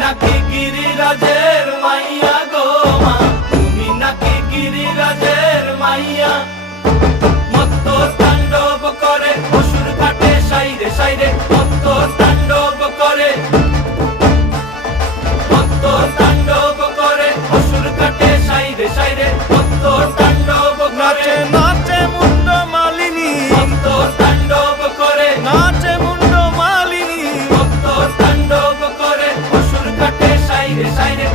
নাকি গিরিরাজের মাইয়া গো মা, তুমি নাকি গিরিরাজের মাইয়া। মত্ত তাণ্ডব করে অসুর কাটে সাইরে সাইরে, মত্ত তাণ্ডব করে, মত্ত তাণ্ডব করে অসুর কাটে সাইরে সাইরে, মত্ত তাণ্ডব করে। নাচে মুন্ড মালিনী, মত্ত তাণ্ডব করে, নাচে মুন্ড মালিনী, মত্ত তাণ্ডব করে অসুর কাটে সাইরে সাইরে,